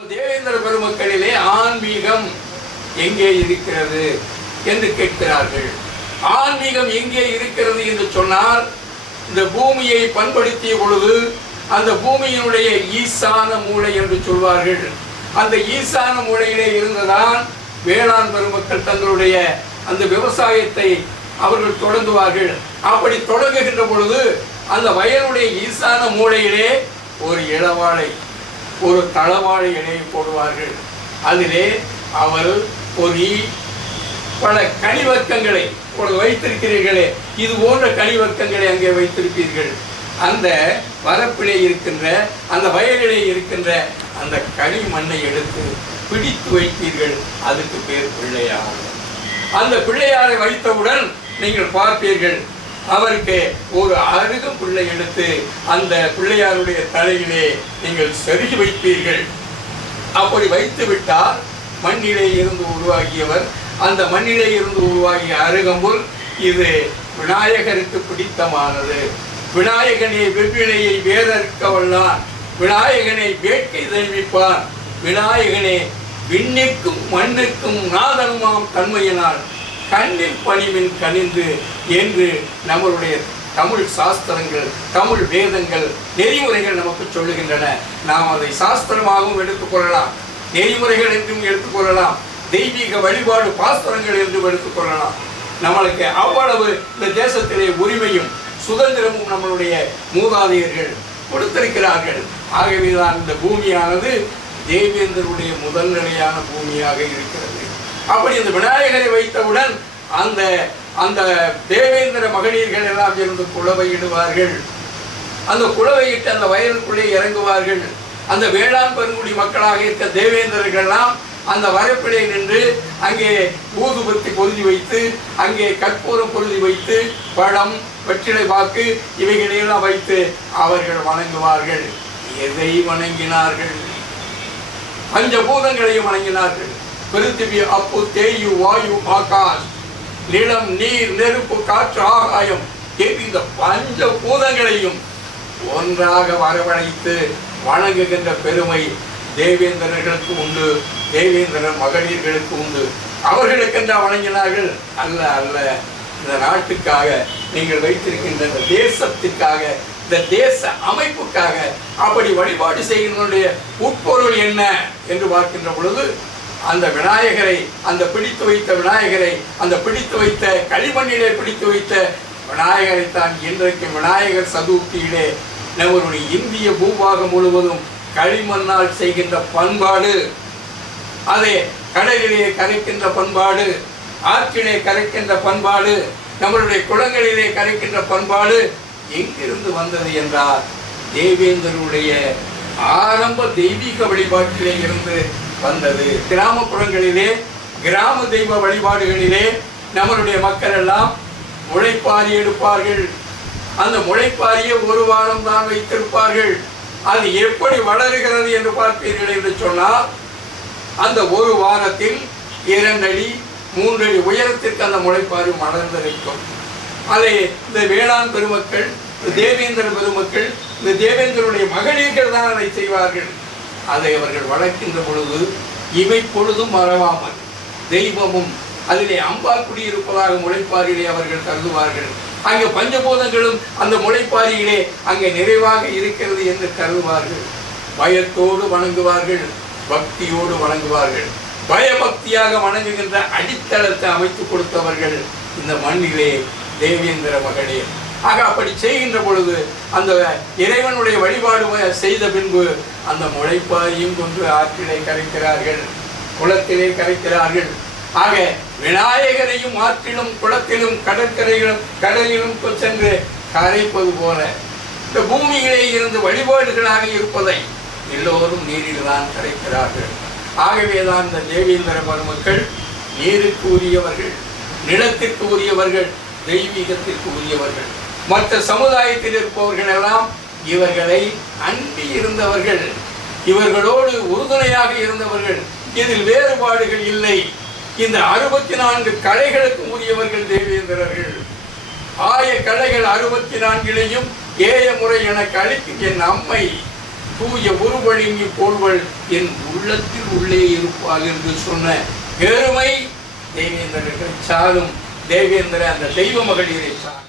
தேவேந்திர பெருமக்களிலே ஆன்மீகம் எங்கே இருக்கிறது என்று கேட்கிறார்கள். ஆன்மீகம் எங்கே இருக்கிறது என்று சொன்னால் இந்த பூமியை பண்படுத்திய பொழுது அந்த பூமியினுடைய ஈசான மூளை என்று சொல்வார்கள். அந்த ஈசான மூளையிலே இருந்துதான் வேளாண் பெருமக்கள் தங்களுடைய அந்த விவசாயத்தை அவர்கள் தொடங்குவார்கள். அப்படி தொடங்குகின்ற பொழுது அந்த வயலுடைய ஈசான மூளையிலே ஒரு இளவாளை ஒரு தளவாழை இலையை போடுவார்கள். அதிலே அவர் பொறி பல கனிவர்க்கங்களை வைத்திருக்கிறீர்களே இது போன்ற கனிவர்க்கங்களை அங்கே வைத்திருப்பீர்கள். அந்த வரப்பிலே இருக்கின்ற அந்த வயலிலே இருக்கின்ற அந்த களி மண்ணை எடுத்து பிடித்து வைப்பீர்கள். அதுக்கு பேர் பிள்ளையார். அந்த பிள்ளையாரை வைத்தவுடன் நீங்கள் பார்ப்பீர்கள் அவருக்கு ஒரு அருகும் பிள்ளை எடுத்து அந்த பிள்ளையாருடைய தலையிலே நீங்கள் செருகி வைப்பீர்கள். அப்படி வைத்து விட்டால் மண்ணிலே இருந்து உருவாகியவர் அந்த மண்ணிலே இருந்து உருவாகிய அருகம்புல் இது விநாயகருக்கு பிடித்தமானது. விநாயகனே வெவ்வினையை வேறறுக்க வல்லான் விநாயகனை வேட்கை தெரிவிப்பான். விநாயகனே விண்ணிற்கும் மண்ணுக்கும் நாதனுமாம் தன்மையினால் கண்ணில் பணிவின் கனிந்து என்று நம்மளுடைய தமிழ் சாஸ்திரங்கள் தமிழ் வேதங்கள் நெறிமுறைகள் நமக்கு சொல்லுகின்றன. நாம் அதை சாஸ்திரமாகவும் எடுத்துக்கொள்ளலாம் நெறிமுறைகள் என்றும் எடுத்துக்கொள்ளலாம் தெய்வீக வழிபாடு பாஸ்திரங்கள் என்றும் எடுத்துக்கொள்ளலாம் நம்மளுக்கு அவ்வளவு இந்த தேசத்திலே உரிமையும் சுதந்திரமும் நம்மளுடைய மூதாதையர்கள் கொடுத்திருக்கிறார்கள். ஆகவேதான் இந்த பூமியானது தேவேந்தருடைய முதல் நிலையான பூமியாக இருக்கிறது. அப்படி இந்த விநாயகரை வைத்தவுடன் அந்த அந்த தேவேந்திர மகளிர்கள் எல்லாம் இருந்து குளவையிடுவார்கள் அந்த குளவையிட்டு அந்த வயலுக்குள்ளே இறங்குவார்கள். அந்த வேளாண் பெருங்குடி மக்களாக இருக்க தேவேந்திரர்கள்லாம் அந்த வரப்பிலே நின்று அங்கே ஊதுபத்தி பொருதி வைத்து அங்கே கற்பூரம் பொருதி வைத்து பழம் வெற்றிலை வாக்கு இவைகளையெல்லாம் வைத்து அவர்கள் வணங்குவார்கள். எதை வணங்கினார்கள்? பஞ்சபூதங்களையும் வணங்கினார்கள். பிருத்திவி அப்பு தேயு வாயு ஆகாஷ். நிலம் நீர் நெருப்பு காற்று ஆகாயம். இந்த பஞ்ச பூதங்களையும் ஒன்றாக வரவழைத்து வணங்குகின்ற பெருமை தேவேந்திரர்களுக்கு உண்டு தேவேந்திரன் மகளிர்களுக்கு உண்டு. அவர்களுக்கென்றா வணங்கினார்கள்? அல்ல அல்ல. இந்த நாட்டுக்காக நீங்கள் வைத்திருக்கின்ற இந்த தேசத்திற்காக இந்த தேச அமைப்புக்காக அப்படி வழிபாடு செய்கின்றனுடைய உட்பொருள் என்ன? என்று பார்க்கின்ற பொழுது அந்த விநாயகரை அந்த பிடித்து வைத்த விநாயகரை அந்த பிடித்து வைத்த களிமண்ணிலே பிடித்து வைத்த விநாயகரை தான் இன்றைக்கு விநாயகர் சதுர்த்தியிலே நம்மளுடைய இந்திய பூபாகம் முழுவதும் களிமண்ணால் செய்கின்ற பண்பாடு. அதை கடலிலே கரைக்கின்ற பண்பாடு ஆற்றிலே கரைக்கின்ற பண்பாடு நம்மளுடைய குளங்களிலே கரைக்கின்ற பண்பாடு எங்கிருந்து வந்தது என்றால் தேவேந்தருடைய ஆரம்ப தெய்வீக வழிபாட்டிலே இருந்து வந்தது. கிராமப்புறங்களிலே கிராம தெய்வ வழிபாடுகளிலே நம்மளுடைய மக்கள் எல்லாம் முளைப்பாரி எடுப்பார்கள். அந்த முளைப்பாரியை ஒரு வாரம் தான் வைத்திருப்பார்கள். அது எப்படி வளருகிறது என்று பார்ப்பீர்கள் என்று சொன்னால் அந்த ஒரு வாரத்தில் இரண்டடி மூன்றடி உயரத்திற்கு அந்த முளைப்பாரி மலர்ந்திருக்கும் அதை இந்த வேளாண் பெருமக்கள் இந்த தேவேந்திர பெருமக்கள் இந்த தேவேந்திரனுடைய மகளிர்கள் தான் அதை செய்வார்கள். அதை அவர்கள் வளர்க்கின்ற பொழுது இவை பொழுதும் மறவாமல் தெய்வமும் அதிலே அம்பால் குடியிருப்பதாக முளைப்பாரிலே அவர்கள் கருதுவார்கள். அங்கே பஞ்சபூதங்களும் அந்த முளைப்பாரியிலே அங்கே நிறைவாக இருக்கிறது என்று கருதுவார்கள். பயத்தோடு வணங்குவார்கள் பக்தியோடு வணங்குவார்கள். பயபக்தியாக வணங்குகின்ற அடித்தளத்தை அமைத்து கொடுத்தவர்கள் இந்த மண்ணிலே தேவேந்திர மகளே. ஆக அப்படி செய்கின்ற பொழுது அந்த இறைவனுடைய வழிபாடு செய்த பின்பு அந்த முளைப்பாரியும் கொண்டு ஆற்றிலே கரைக்கிறார்கள் குளத்திலே கரைக்கிறார்கள். ஆக விநாயகரையும் ஆற்றிலும் குளத்திலும் கடற்கரையிலும் கடலிலும் சென்று கரைப்பது போல இந்த பூமியிலே இருந்து வழிபாடுகளாக இருப்பதை எல்லோரும் நீரில் தான் கரைக்கிறார்கள் ஆகவேதான் இந்த தேவேந்திர பெருமக்கள் நீருக்கு உரியவர்கள் நிலத்திற்கு உரியவர்கள் தெய்வீகத்திற்கு உரியவர்கள். மற்ற சமுதாயத்தில் இருப்பவர்கள் எல்லாம் இவர்களை அன்பி இருந்தவர்கள் இவர்களோடு உறுதுணையாக இருந்தவர்கள் இதில் வேறுபாடுகள் இல்லை. இந்த அறுபத்தி நான்கு கலைகளுக்கு உரியவர்கள் தேவேந்திரர்கள். ஆய கலைகள் அறுபத்தி நான்கிலையும் ஏய முறை எனக்கு அளிக்கும் என் அம்மை தூய உருவழிங்கி போல்வள் என் உள்ளத்தில் உள்ளே இருப்பாள் என்று சொன்ன பெருமை தேவேந்திரர்கள் சாலும் தேவேந்திர அந்த தெய்வ மகளிரை சாலும்